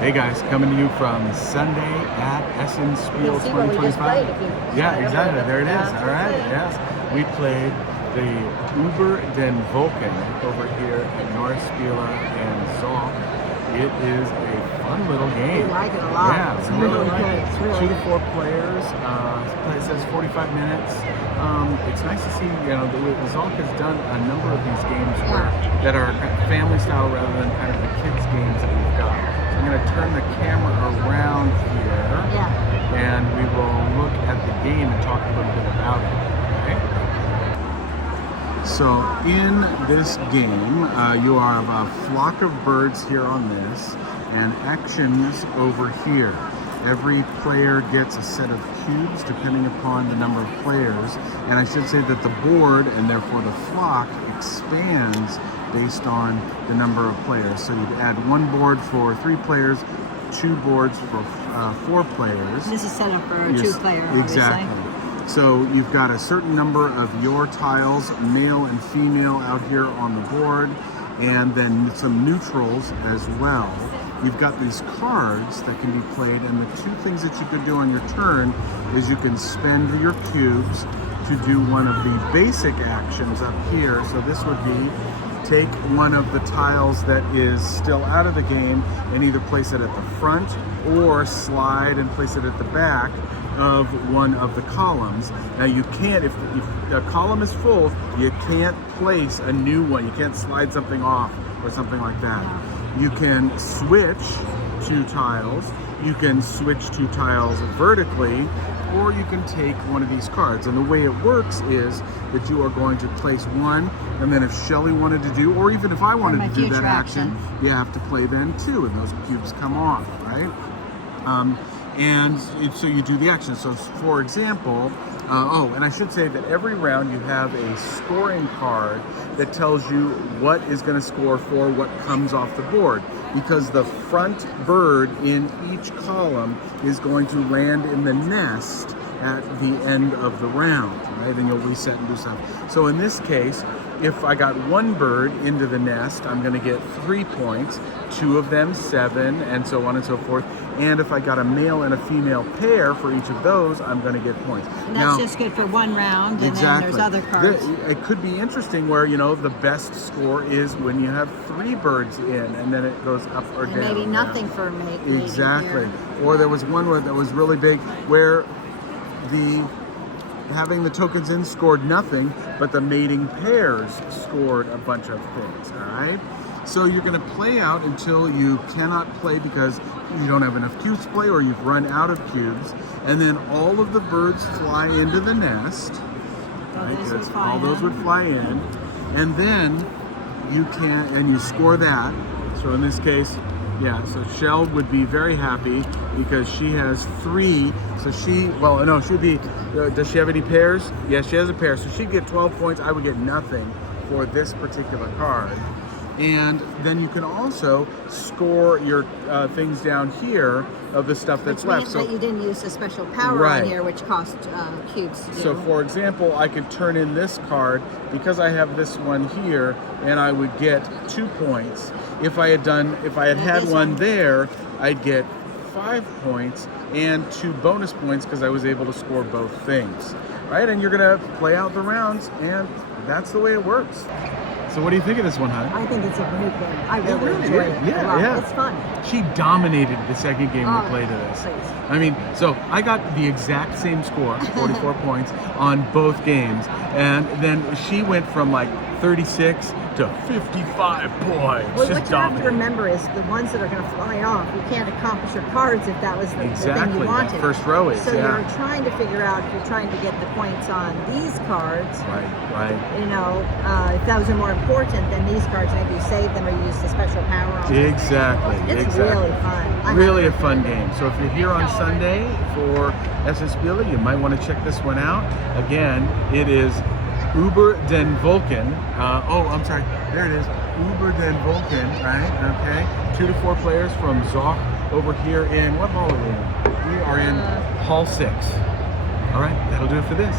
Hey guys, coming to you from Sunday at Essen Spiel 2025. Yeah, exactly. There it is. All right. Yes, we played the Über den Wolken over here at North Spiel and Zoch. It is a fun little game. We like it a lot. Yeah, it's really good. It's really 2 to 4 players. It says 45 minutes. It's nice to see, Zoch has done a number of these games that are kind of family style rather than kind of the kids games that we've got. So I'm going to turn the camera around here, and we will look at the game and talk a little bit about it. Okay? So in this game, you have a flock of birds here on this, and actions over here. Every player gets a set of cubes depending upon the number of players, and I should say that the board and therefore the flock expands based on the number of players. So you'd add one board for 3 players, 2 boards for 4 players. This is set up for a 2-player, exactly. Obviously. So you've got a certain number of your tiles, male and female, out here on the board, and then some neutrals as well. You've got these cards that can be played, and the 2 things that you could do on your turn is you can spend your cubes to do one of the basic actions up here. So this would be take one of the tiles that is still out of the game and either place it at the front or slide and place it at the back of one of the columns. Now you can't, if the column is full, you can't place a new one. You can't slide something off or something like that. You can switch 2 tiles. You can switch 2 tiles vertically, or you can take one of these cards. And the way it works is that you are going to place one, and then if Shelley wanted to do, or even if I wanted to do that action, you have to play then 2, and those cubes come off, right? So you do the action. So for example, and I should say that every round you have a scoring card that tells you what is going to score for what comes off the board, because the front bird in each column is going to land in the nest at the end of the round, right? And you'll reset and do stuff. So in this case, if I got 1 bird into the nest, I'm going to get 3 points, 2 of them 7, and so on and so forth. And if I got a male and a female pair for each of those, I'm going to get points. And that's just good for 1 round, and then there's other cards. It could be interesting where, the best score is when you have 3 birds in, and then it goes up or down. Maybe nothing for me. Exactly. Or there was one that was really big where having the tokens in scored nothing, but the mating pairs scored a bunch of things, all right? So you're going to play out until you cannot play because you don't have enough cubes to play or you've run out of cubes, and then all of the birds fly into the nest, right? All those would fly in, and then you score that. So in this case, so Shell would be very happy because she has 3. So she'd be, does she have any pairs? Yes, she has a pair. So she'd get 12 points. I would get nothing for this particular card. And then you can also score your things down here of the stuff that's left. So that you didn't use a special power on here, which cost cubes to do. So for example, I could turn in this card because I have this one here, and I would get 2 points. If I had had one there, I'd get 5 points and 2 bonus points because I was able to score both things, right? And you're gonna play out the rounds, and that's the way it works. So what do you think of this one, huh? I think it's a great game. I really enjoy it. Yeah. It's fun. She dominated the second game we played of this. Please. I mean, so I got the exact same score, 44 points, on both games. And then she went from like 36 to 55 points. Well, what you have to remember is the ones that are going to fly off, you can't accomplish your cards if that was the thing you wanted. That first row is, So you're trying to figure out if you're trying to get the points on these cards. Right. If those are more important than these cards, maybe you save them or you use the special power on them. Exactly. It's really fun. Really a fun game. So if you're here on Sunday for Essen Spiel, you might want to check this one out. Again, it is Über den Wolken. I'm sorry. There it is. Über den Wolken, right? Okay. 2 to 4 players from Zoch over here in, what hall are we in? We are in Hall 6. All right. That'll do it for this.